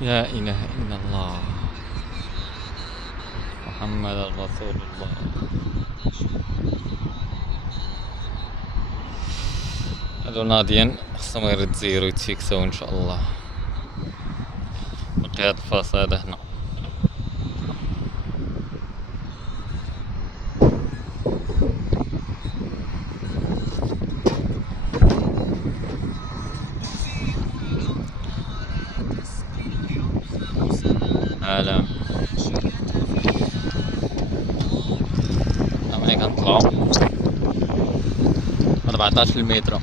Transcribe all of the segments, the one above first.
لا إله إلا الله محمد رسول الله. هادو ناضيين خصهم غير يتزيرو يتفيكساو ان شاء الله. بقي هاد الفاصادة هنا. عالم ملي كنطلعو 14 المتر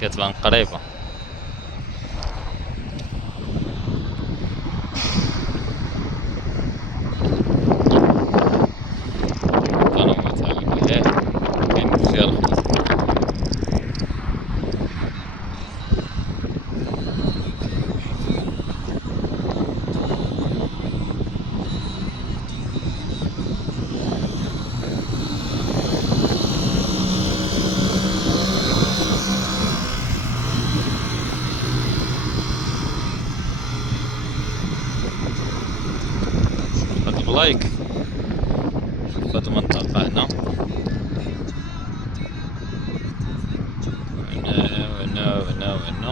كتبان قريبة. قنوات على البلاد كاين رجال خمس. هاد البلايك شوف هاد المنطقة هنا وهنا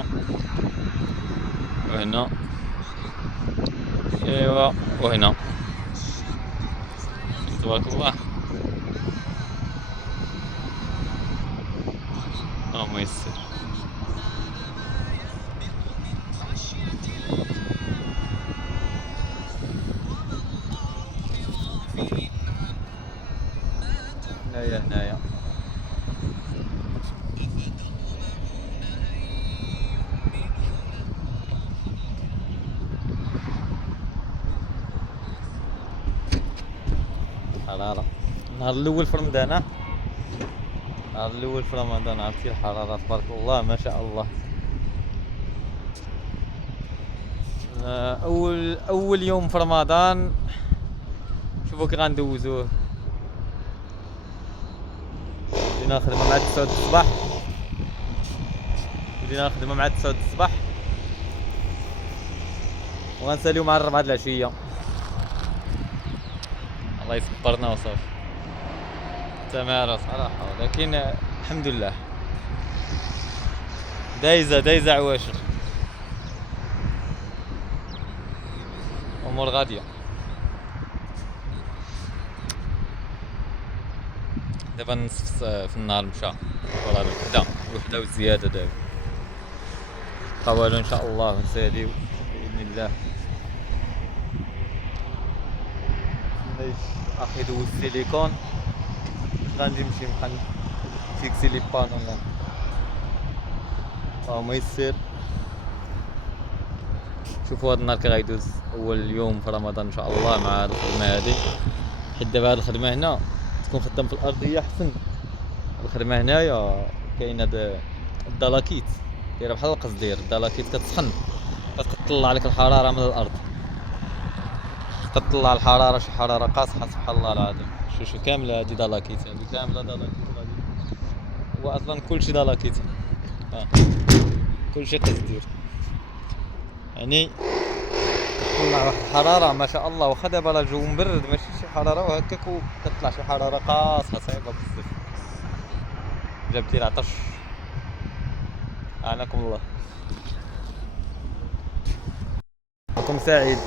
وهنا ايوا وهنا تبارك الله. اللهم يسر. هنايا حرارة. النهار الأول في رمضان، النهار الأول في رمضان عرفتي الحرارة تبارك الله ما شاء الله. أول يوم في رمضان شوفوا كي غندوزوه. بدينا الخدمة مع 9 الصباح، بدينا الخدمة مع 9 الصباح وغنساليو مع 4 العشية. الله يصبرنا وصافي. تمارة صراحة ولكن الحمد لله دايزة عواشر أمور غادية. دابا النصف في النهار مشى ورا الوحدة وزيادة دابا بقا والو ان شاء الله نساليو بإذن الله. اخي دوز السيليكون غادي نمشي نبقى نفيكسي لي بانون. اللهم يسر. شوفوا هاد النهار كي غيدوز اول يوم في رمضان ان شاء الله مع هاد الخدمة هادي، حيت دابا هاد الخدمة هنا تكون خدام في الارضية احسن. الخدمة هنايا كاين هاد الدلاكيت دايره بحال القصدير. الدلاكيت كتسخن كتطلع لك الحرارة من الارض، كتطلع الحرارة شي حرارة قاصحة سبحان الله العظيم. شو كاملة هادي دلاكيت، هادي كاملة دلاكيت غادي. هو اصلا كلشي دلاكيت كلشي قصدير يعني كتطلع واحد الحرارة ما شاء الله. واخا دابا راه الجو مبرد ماشي شي حرارة وهكاك وكتطلع شي حرارة قاصحة صعيبة بزاف. جابت لي العطش أعانكم الله. معكم سعيد.